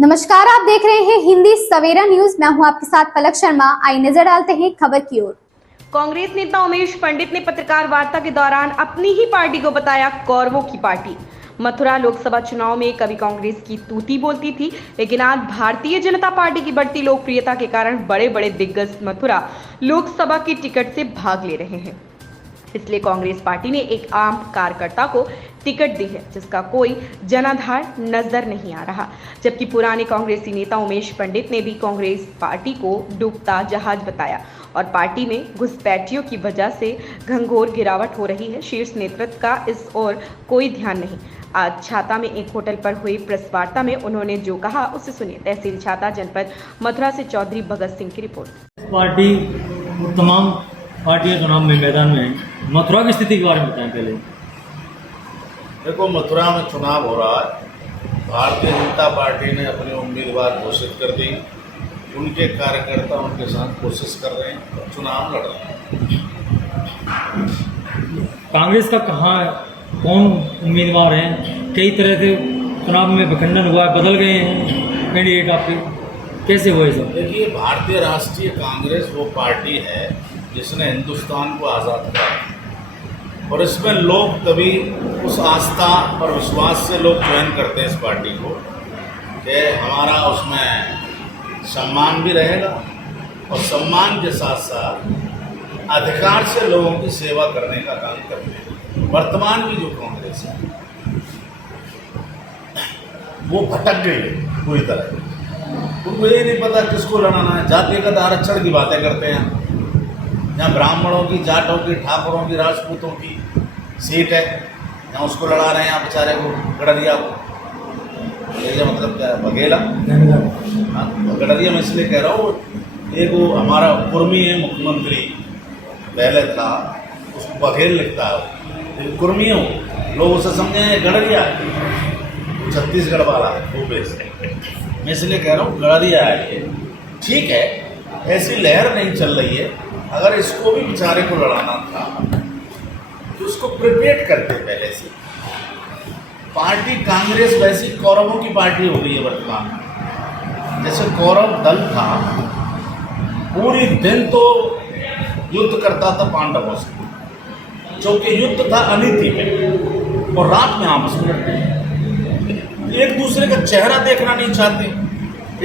नमस्कार, आप देख रहे हैं हिंदी सवेरा न्यूज। मैं हूं आपके साथ पलक शर्मा। आइए नजर डालते हैं खबर की ओर। कांग्रेस नेता उमेश पंडित ने पत्रकार वार्ता के दौरान अपनी ही पार्टी को बताया कौरवों की पार्टी। मथुरा लोकसभा चुनाव में कभी कांग्रेस की तूती बोलती थी, लेकिन आज भारतीय जनता पार्टी की बढ़ती लोकप्रियता के कारण बड़े बड़े दिग्गज मथुरा लोकसभा की टिकट से भाग ले रहे हैं। इसलिए कांग्रेस पार्टी ने एक आम कार्यकर्ता को टिकट दी है, जिसका कोई जनाधार नजर नहीं आ रहा। जबकि पुराने कांग्रेसी नेता उमेश पंडित ने भी कांग्रेस पार्टी को डूबता जहाज बताया और पार्टी में घुसपैठियों की वजह से घंघोर गिरावट हो रही है। शीर्ष नेतृत्व का इस ओर कोई ध्यान नहीं। आज छाता में एक होटल पर हुई प्रेस वार्ता में उन्होंने जो कहा उसे सुनिए। तहसील छाता, जनपद मथुरा से चौधरी भगत सिंह की रिपोर्ट। पार्टी तमाम पार्टियां चुनाव में मैदान में हैं। मथुरा की स्थिति के बारे में बताएं पहले। देखो, मथुरा में चुनाव हो रहा है। भारतीय जनता पार्टी ने अपने उम्मीदवार घोषित कर दी। उनके कार्यकर्ता उनके साथ कोशिश कर रहे हैं और चुनाव लड़ रहे हैं। कांग्रेस का कहाँ कौन उम्मीदवार हैं? कई तरह से चुनाव में विखंडन हुआ है, बदल गए हैं कैंडिडेट आपके, कैसे हुए सब? देखिए, भारतीय राष्ट्रीय कांग्रेस वो पार्टी है जिसने हिंदुस्तान को आज़ाद किया और इसमें लोग तभी उस आस्था और विश्वास से लोग ज्वाइन करते हैं इस पार्टी को कि हमारा उसमें सम्मान भी रहेगा और सम्मान के साथ साथ अधिकार से लोगों की सेवा करने का काम करते हैं। वर्तमान की जो कांग्रेस है वो भटक गई है पूरी तरह। उनको ये नहीं पता किसको लड़ाना है। जातिगत आरक्षण की बातें करते हैं। यहाँ ब्राह्मणों की, जाटों की, ठाकुरों की, राजपूतों की सीट है, यहाँ उसको लड़ा रहे हैं। यहाँ बेचारे को, गडरिया को, ये मतलब क्या है, बघेला। हाँ, गडरिया मैं इसलिए कह रहा हूँ, एक वो हमारा कुर्मी है मुख्यमंत्री पहले था, उसको बघेल लिखता है, लेकिन कुर्मी हो लोग उसे समझे गडरिया है, छत्तीसगढ़ वाला है भूपेश। मैं इसलिए कह रहा हूँ गडरिया है ये। ठीक है, ऐसी लहर नहीं चल रही है। अगर इसको भी बेचारे को लड़ाना था तो उसको प्रिपेयर करते पहले से। पार्टी कांग्रेस वैसी कौरवों की पार्टी हो गई है वर्तमान में। जैसे कौरव दल था, पूरी दिन तो युद्ध करता था पांडवों से, क्योंकि युद्ध था अनीति में, और रात में आपस में लड़ते, एक दूसरे का चेहरा देखना नहीं चाहते,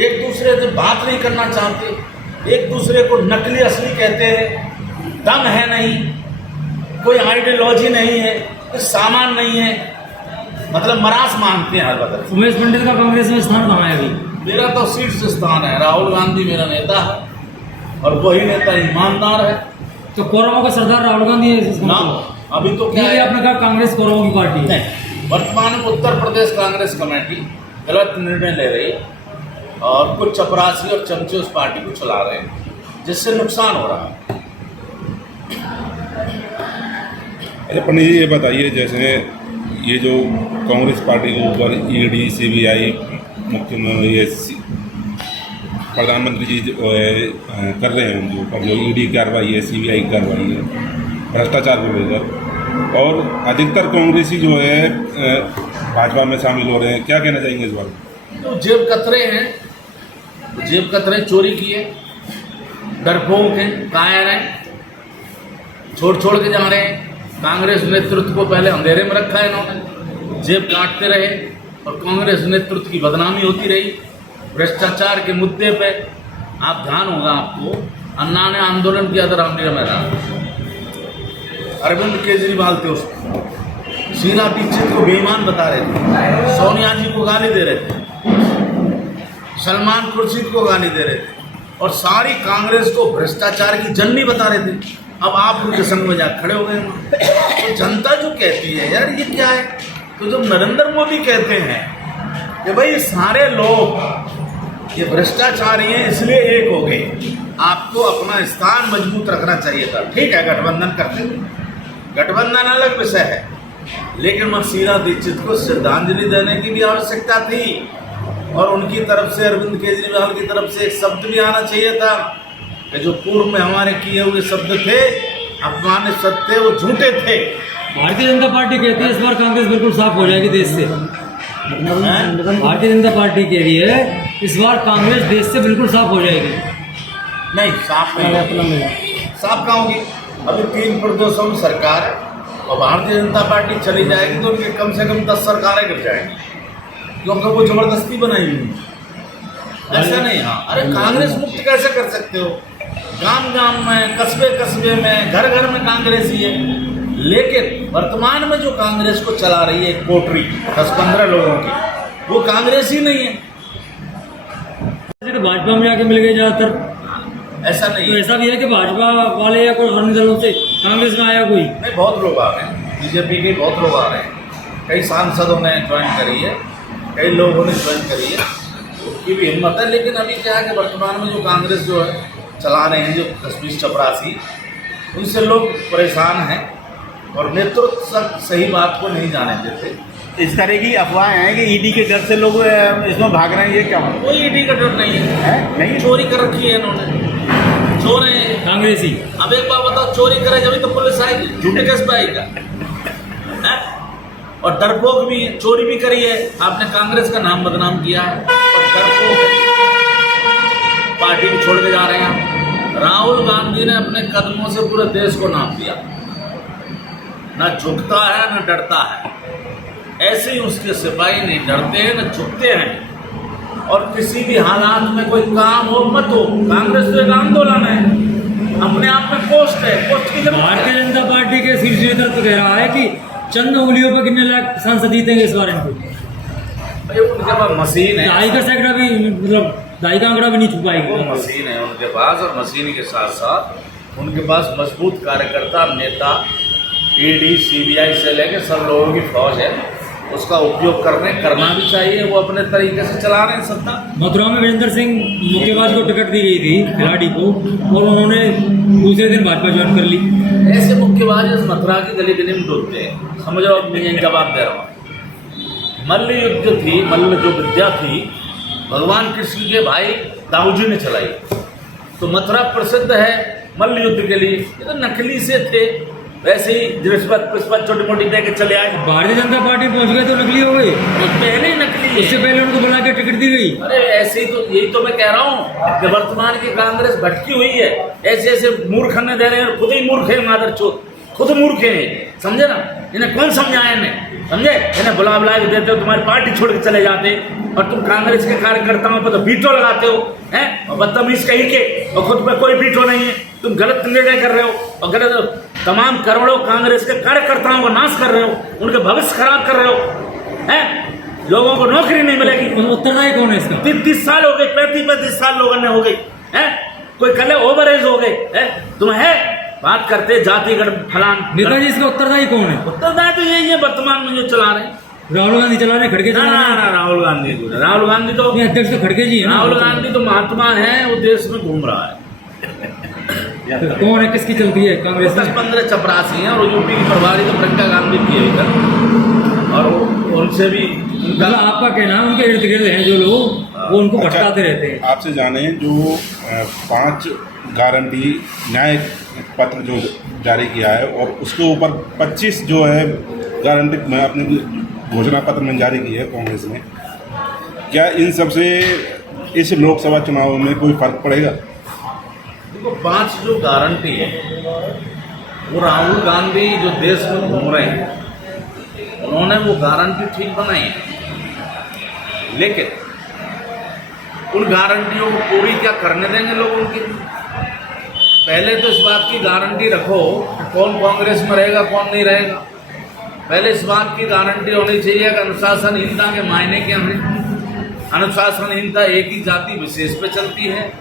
एक दूसरे से बात नहीं करना चाहते, एक दूसरे को नकली असली कहते हैं। दम है नहीं, कोई आइडियोलॉजी नहीं है, कोई सामान नहीं है, मतलब मरास मानते हैं हर वक्त। उमेश पंडित का कांग्रेस में स्थान कहाँ है अभी? मेरा तो शीर्ष स्थान है। राहुल गांधी मेरा नेता है और वही नेता ईमानदार है। तो कौरवों का सरदार राहुल गांधी है ना, अभी तो क्या है, आपने कहा कांग्रेस कौरवों की पार्टी है। वर्तमान में उत्तर प्रदेश कांग्रेस कमेटी गलत निर्णय ले रही है और कुछ चपरासी और चमचे उस पार्टी को चला रहे हैं, जिससे नुकसान हो रहा है। अच्छा पंडित जी, ये बताइए, जैसे ये जो कांग्रेस पार्टी के ऊपर ईडी, सीबीआई, ये प्रधानमंत्री जी कर रहे हैं, जो ईडी कार्रवाई है, सीबीआई कार्रवाई है भ्रष्टाचार को लेकर, और अधिकतर कांग्रेसी जो है भाजपा में शामिल हो रहे हैं, क्या कहना चाहेंगे इस बारे में? तो जेब कतरे हैं, जेब कतरे चोरी किए, डरपोक हैं, कायर हैं, छोड़ छोड़ के जा रहे हैं। कांग्रेस नेतृत्व को पहले अंधेरे में रखा है इन्होंने, जेब काटते रहे और कांग्रेस नेतृत्व की बदनामी होती रही। भ्रष्टाचार के मुद्दे पे आप ध्यान होगा आपको, अन्ना ने आंदोलन किया था रामलीला मैदान, अरविंद केजरीवाल थे उसको, शीला दीक्षित को बेईमान बता रहे थे, सोनिया जी को गाली दे रहे थे, सलमान खुर्शीद को गाली दे रहे थे और सारी कांग्रेस को भ्रष्टाचार की जननी बता रहे थे। अब आप उनके संग में जा खड़े हो गए। तो जनता जो कहती है यार ये क्या है, तो जब नरेंद्र मोदी कहते हैं कि भाई सारे लोग ये भ्रष्टाचारी हैं इसलिए एक हो गए, आपको अपना स्थान मजबूत रखना चाहिए था। ठीक है, गठबंधन करते थे, गठबंधन अलग विषय है, लेकिन मैं शीला दीक्षित को श्रद्धांजलि देने की भी आवश्यकता थी और उनकी तरफ से, अरविंद केजरीवाल की तरफ से एक शब्द भी आना चाहिए था कि जो पूर्व में हमारे किए हुए शब्द थे, अपमानित शब्द थे, वो झूठे थे। भारतीय जनता पार्टी कहती है इस बार कांग्रेस बिल्कुल साफ हो जाएगी देश से। हैं? भारतीय जनता पार्टी कह रही है इस बार कांग्रेस देश से बिल्कुल साफ हो जाएगी। नहीं, साफ नहीं, साफ कहाँ होगी? अभी 3 प्रदेशों में सरकार है और भारतीय जनता पार्टी चली जाएगी तो उनके कम से कम 10 सरकारें गिर जाएंगी, क्योंकि वो जबरदस्ती बनाई हुई है। ऐसा नहीं। हाँ, अरे कांग्रेस मुक्त कैसे कर सकते हो? गांव गांव में, कस्बे कस्बे में, घर घर में कांग्रेस ही है। लेकिन वर्तमान में जो कांग्रेस को चला रही है एक कोटरी 10-15 लोगों की, वो कांग्रेस ही नहीं है। भाजपा में आके मिल गए ज्यादातर, ऐसा नहीं तो है। ऐसा भी है कि भाजपा वाले या कोई अन्य दलों से कांग्रेस में आया कोई? नहीं, बहुत लोग आ रहे हैं, बीजेपी के बहुत लोग आ रहे हैं। कई सांसदों ने ज्वाइन करी है, कई लोगों ने ज्वाइन करी है, उनकी भी हिम्मत है। लेकिन अभी क्या है कि वर्तमान में जो कांग्रेस जो है चला रहे हैं, जो 10-20 चपरासी, उनसे लोग परेशान हैं और नेतृत्व सब सही बात को नहीं जाने देते। इस तरह की अफवाहें हैं कि ईडी के डर से लोग इसमें भाग रहे हैं, ये क्या मतलब कोई ईडी का डर नहीं है। नहीं? चोरी कर रखी है इन्होंने, चोर हैं कांग्रेसी। अब एक बात बताओ, चोरी करे जब तो पुलिस आएगी, झूठे केस पे आएगा हैं? और डरपोक भी है, चोरी भी करी है, आपने कांग्रेस का नाम बदनाम किया है और डरपोक पार्टी को छोड़ के जा रहे हैं। राहुल गांधी ने अपने कदमों से पूरे देश को नाप दिया, ना झुकता है ना डरता है। ऐसे ही उसके सिपाही नहीं डरते हैं न झुकते हैं, और किसी भी हालात में कोई काम हो मत हो, कांग्रेस तो एक आंदोलन है, अपने आप में पोस्ट है, पोस्ट की जरूरत भारतीय है। जनता पार्टी के शीर्ष नेतृत्व कह रहा है कि चंद उंगलियों पर कितने लाख सांसद जीतेंगे इस बार इनको। भाई उनके पास मशीन है, दहाई का सैकड़ा भी, मतलब दहाई का आंकड़ा भी नहीं छू वो पाएगी। मशीन है उनके पास, और मशीन के साथ साथ उनके पास मजबूत कार्यकर्ता, नेता, ईडी, सीबीआई से लेके सब लोगों की फौज है। उसका उपयोग करना भी चाहिए। वो अपने तरीके से चला रहे हैं सत्ता। मथुरा में वीरेंद्र सिंह मुक्केबाज को टिकट दी गई थी, खिलाड़ी को, और उन्होंने दूसरे दिन भाजपा ज्वाइन कर ली। ऐसे मुक्केबाज इस मथुरा की गली गली में डूबते हैं, समझो। अब मैं जवाब दे रहा हूँ। मल्ल युद्ध थी, मल्ल जो विद्या थी भगवान कृष्ण के भाई दाऊजी ने चलाई, तो मथुरा प्रसिद्ध है मल्ल युद्ध के लिए। ये तो नकली से थे, वैसे ही रिश्वत पुष्पत छोटी मोटी दे के चले आए। भारतीय जनता पार्टी पहुंच गए तो नकली हो गई, अरे पहले ही नकली है। इससे पहले उनको बुला के टिकट दी गई। अरे ऐसे ही तो, यही तो मैं कह रहा हूँ कि वर्तमान की कांग्रेस भटकी हुई है। ऐसे ऐसे मूर्ख ने दे रहे हैं, खुद ही मूर्ख है, मादरचोद खुद मूर्ख है, समझे ना। इन्हें कौन समझाया? इन्हें समझे? इन्हें बुला बुला के देते हो, तुम्हारी पार्टी छोड़ के चले जाते, और तुम कांग्रेस के कार्यकर्ताओं पर तो वीटो लगाते हो हैं, और बदतमीज कही के, और खुद पर कोई वीटो नहीं है। तुम गलत निर्णय कर रहे हो, और गलत तमाम करोड़ों कांग्रेस के कार्यकर्ताओं को नाश कर रहे हो, उनके भविष्य खराब कर रहे हो हैं। लोगों को नौकरी नहीं मिलेगी। उत्तरदायी कौन है इसका? 30 साल हो गए, 35 साल लोगों ने हो गई है। कोई कल ओवर एज हो गए है। तुम है बात करते जातिगढ़ फलान। नेताजी इसका उत्तरदायी कौन है? उत्तरदायी तो यही है वर्तमान में जो चला रहे हैं। राहुल गांधी चला रहे, खड़गे ना चला ना रहे। ना, राहुल गांधी तो ये अध्यक्ष तो खड़गे जी है ना। राहुल गांधी तो महात्मा है, वो देश में घूम रहा है। तो कौन है, किसकी चलती है कांग्रेस में? 10-15 चपरासी हैं, और यूपी की प्रभारी तो प्रियंका गांधी की है इधर, और उनसे भी उनका मतलब आपका कहना है उनके इर्द गिर्द हैं जो लोग, वो उनको भटकाते रहते हैं। आपसे जाने जो 5 गारंटी न्याय पत्र जो जारी किया है, और उसके ऊपर 25 जो है गारंटी में अपने घोषणा पत्र में जारी की है कांग्रेस ने, क्या इन सब से इस लोकसभा चुनाव में कोई फर्क पड़ेगा? देखो, 5 जो गारंटी है वो राहुल गांधी जो देश में घूम रहे हैं उन्होंने वो गारंटी ठीक बनाई है, लेकिन उन गारंटियों को पूरी क्या करने देंगे लोग उनकी? पहले तो इस बात की गारंटी रखो कि कौन कांग्रेस में रहेगा, कौन नहीं रहेगा। पहले इस बात की गारंटी होनी चाहिए कि अनुशासनहीनता के मायने क्या हैं। अनुशासनहीनता एक ही जाति विशेष पे चलती है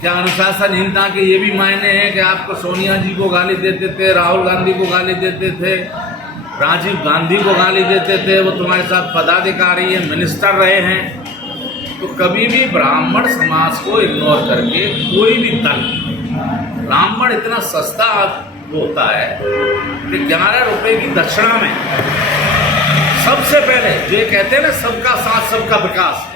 क्या? अनुशासनहीनता के ये भी मायने हैं कि आपको सोनिया जी को गाली देते थे, राहुल गांधी को गाली देते थे, राजीव गांधी को गाली देते थे, वो तुम्हारे साथ पदाधिकारी है, मिनिस्टर रहे हैं। तो कभी भी ब्राह्मण समाज को इग्नोर करके कोई भी दल, ब्राह्मण इतना सस्ता होता है कि 11 रुपए की दक्षिणा में सबसे पहले जो ये कहते हैं ना सबका साथ सबका विकास,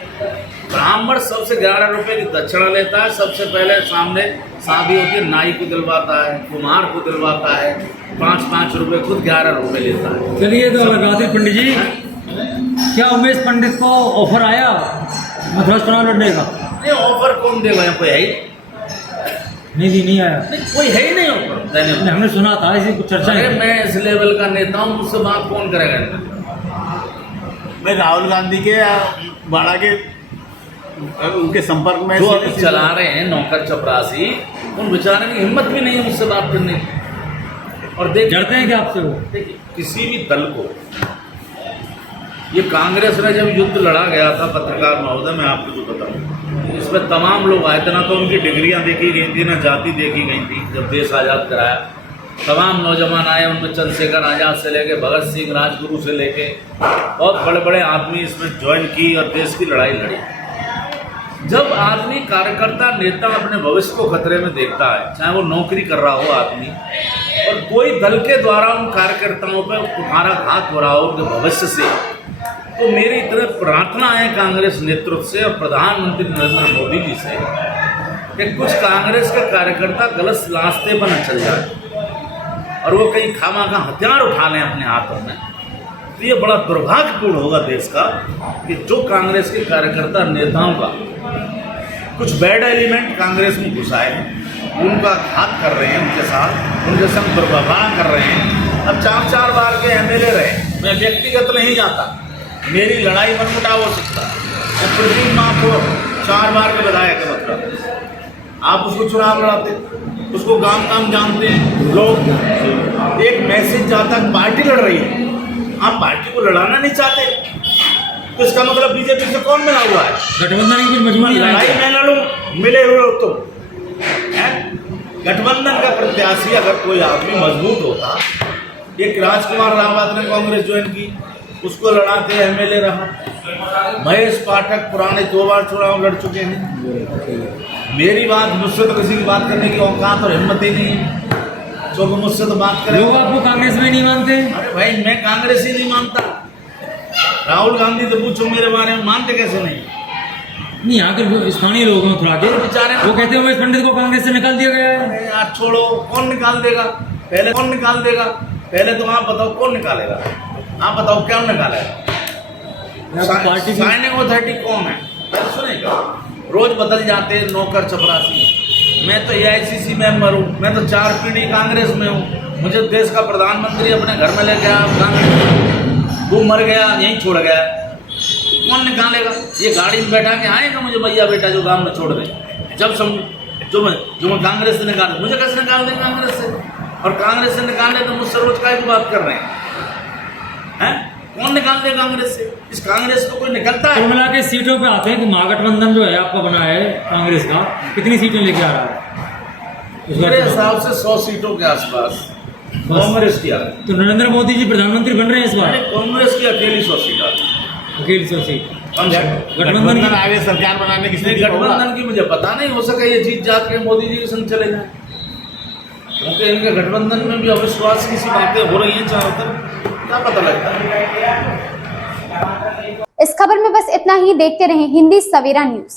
ब्राह्मण सबसे 11 रुपए की दक्षिणा लेता है। सबसे पहले सामने शादी होती है, नाई को दिलवाता है, कुम्हार को दिलवाता है, 5-5 रुपए खुद 11 रुपए लेता है। चलिए तो लगाते पंडित जी। क्या उमेश पंडित को ऑफर आया मद्रास चुनाव लड़ने का? नहीं, ऑफर कौन देगा? यहाँ कोई है ही नहीं आया। नहीं, कोई है ही नहीं ऑफर देने नहीं, वाला। हमने सुना था ऐसी कुछ चर्चा अरे है। मैं इस लेवल का नेता हूँ, मुझसे बात कौन करेगा? मैं राहुल गांधी के बाड़ा के उनके संपर्क में जो अभी चला रहे हैं नौकर चपरासी, उन बेचारे की हिम्मत भी नहीं है मुझसे बात करने की। और डरते हैं क्या आपसे वो? देखिए, किसी भी दल को, ये कांग्रेस ने जब युद्ध लड़ा गया था, पत्रकार महोदय मैं आपको जो बताऊं, इसमें तमाम लोग आए थे, ना तो उनकी डिग्रियां देखी गई थी, ना जाति देखी गई थी। जब देश आज़ाद कराया, तमाम नौजवान आए, उनमें चंद्रशेखर आज़ाद से लेके भगत सिंह, राजगुरु से लेके बहुत बड़े बड़े आदमी इसमें ज्वाइन की और देश की लड़ाई लड़ी। जब आदमी, कार्यकर्ता, नेता अपने भविष्य को खतरे में देखता है, चाहे वो नौकरी कर रहा हो आदमी, और कोई दल के द्वारा उन कार्यकर्ताओं पर कुठाराघात हो रहा हो उनके भविष्य से, तो मेरी तरफ प्रार्थना है कांग्रेस नेतृत्व से और प्रधानमंत्री नरेंद्र मोदी जी से कि कुछ कांग्रेस का कार्यकर्ता गलत रास्ते पर न चल जाए और वो कहीं खामाखा हथियार उठा लें अपने हाथों में। तो ये बड़ा दुर्भाग्यपूर्ण होगा देश का कि जो कांग्रेस के कार्यकर्ता नेताओं का कुछ बैड एलिमेंट कांग्रेस में घुसाए, उनका घात कर रहे हैं, उनके साथ उनके संग दुर्व्यवहार कर रहे हैं। अब 4 बार के एमएलए रहे, मैं व्यक्तिगत नहीं जाता, मेरी लड़ाई मनमुटाव हो सकता है। प्रदीप माथुर 4 बार के विधायक है, मतलब आप उसको चुनाव लड़ाते, उसको गांव जानते हैं लोग। एक मैसेज जाता है पार्टी लड़ रही है, आप पार्टी को लड़ाना नहीं चाहते, तो इसका मतलब बीजेपी से कौन मिला हुआ है? गठबंधन की कुछ मजबूरी लड़ाई मैं लड़ूं, मिले हुए हो तुम। गठबंधन का प्रत्याशी अगर कोई आदमी मजबूत होता, एक राजकुमार रावत ने कांग्रेस ज्वाइन की, उसको लड़ा के एमएलए रहा। महेश पाठक पुराने 2 बार चुनाव लड़ चुके हैं। मेरी बात, मुझसे तो किसी की बात करने की औकात और हिम्मत ही नहीं है, जो कि मुझसे तो बात करें। लोग आपको कांग्रेस में नहीं मानते? अरे भाई, मैं कांग्रेस ही नहीं मानता। राहुल गांधी तो पूछो मेरे बारे में, मानते कैसे नहीं? नहीं, यहाँ के स्थानीय लोग हैं थोड़ा के बेचारे, वो कहते हैं उमेश पंडित को कांग्रेस से निकाल दिया गया है। अरे यार छोड़ो, कौन निकाल देगा? पहले कौन निकाल देगा? पहले तो आप बताओ कौन निकालेगा? आप बताओ क्या निकालेगा? पार्टी साइनिंग अथॉरिटी कौन है? सुनेगा, रोज बदल जाते हैं नौकर चपरासी। मैं तो AICC मेंबर हूँ, मैं तो 4 पीढ़ी कांग्रेस में हूँ। मुझे देश का प्रधानमंत्री अपने घर में ले गया, कांग्रेस वो मर गया, यहीं छोड़ गया, कौन निकालेगा? ये गाड़ी में बैठा के आएगा मुझे भैया बेटा जो गांव में छोड़ दे, जब जो मैं कांग्रेस से निकाल, मुझे कैसे निकाल दें कांग्रेस से? और कांग्रेस से निकालने तो मुझसे रोज का ही बात कर रहे हैं। कौन निकाल दे कांग्रेस से? इस कांग्रेस को कोई निकलता है? कुल मिला के सीटों पे आते हैं कि महागठबंधन जो है आपका बना है कांग्रेस का, कितनी सीटें लेके आ रहा है? मेरे हिसाब से 100 सीटों के आसपास कांग्रेस की आ रही है। तो नरेंद्र मोदी जी प्रधानमंत्री बन रहे हैं इस बार? कांग्रेस की अकेली 100 सीट आ रही है। अकेली 100 सीट। गठबंधन की आगे सरकार बनाने की स्थिति होगा। गठबंधन की मुझे पता नहीं, हो सके ये जीत जात के मोदी जी के संग चले जाए, क्योंकि इनके गठबंधन में भी अविश्वास की सी बातें हो रही हैं चारों तरफ, क्या पता लगता है। इस खबर में बस इतना ही। देखते रहें हिंदी सवेरा न्यूज।